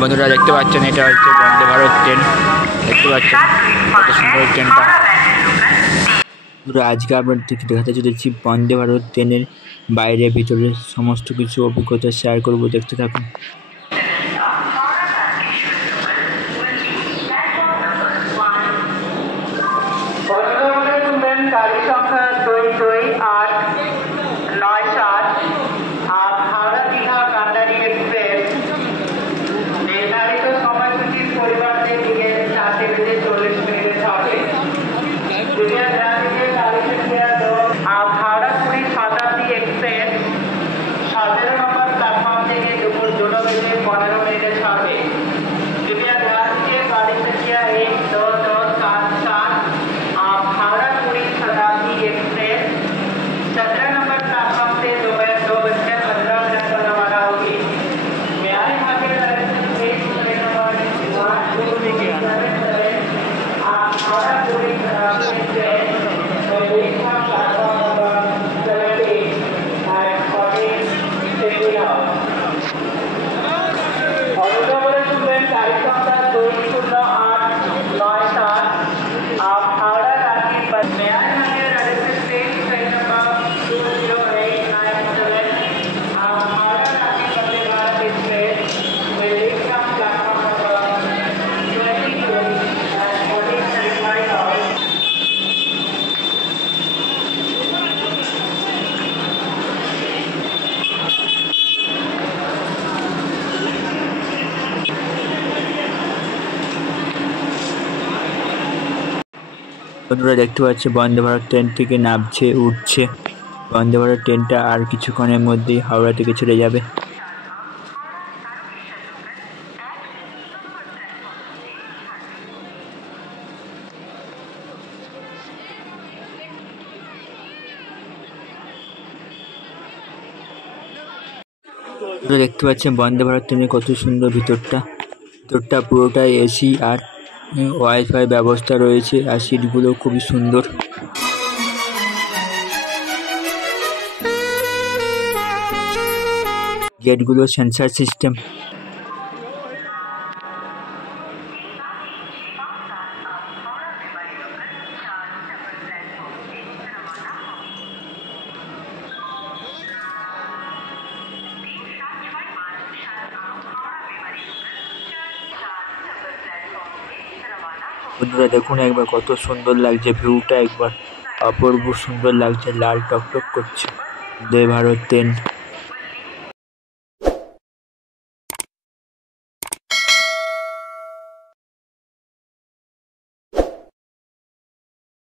বন্ধুরা দেখতে পাচ্ছেন এটা হচ্ছে বন্দে ভারত ট্রেন। দেখতে পাচ্ছেন কত সুন্দর ট্রেনটা। আজকে আপনাদেরকে দেখাতে চলেছি বন্দে ভারত ট্রেনের বাইরে ভিতরে সমস্ত কিছু অভিজ্ঞতা শেয়ার করব, দেখতে থাকুন। গাড়ি সংখ্যা 22897 হাওড়া দীঘা কান্ডারি এক্সপ্রেস নির্ধারিত সময়সূচির পরিবর্তে বিকেল 4:40 হবে। হাওড়া পুরী শতাব্দী এক্সপ্রেস 17 নম্বর প্ল্যাটফর্ম থেকে দুপুর 2:15 হবে। कृपया ध्यान दीजिए गाड़ी संख्या 12277 हावड़ा पुरी शताब्दी एक्सप्रेस 17 नंबर प्लेटफॉर्म से दोपहर 2:15 पर रवाना होगी। म्यारी हाजिर हावड़ा पुरी शताब्दी एक्सप्रेस বন্ধুরা দেখতে পাচ্ছে বন্দে ভারত ট্রেন থেকে নামছে, উঠছে। বন্দে ভারত ট্রেনটা আর কিছুক্ষণের মধ্যেই হাওড়া থেকে চলে যাবে। দেখতে পাচ্ছেন বন্দে ভারত ট্রেনের কত সুন্দর ভিতরটা পুরোটাই এসি আর ওয়াইফাই ব্যবস্থা রয়েছে, আর সিটগুলো খুবই সুন্দর। গেটগুলো সেন্সার সিস্টেম। বন্ধুরা দেখুন একবার কত সুন্দর লাগছে ভিউটা, একবার অপূর্ব সুন্দর লাগছে, লাল টকটক করছে। বন্দে ভারত ট্রেন।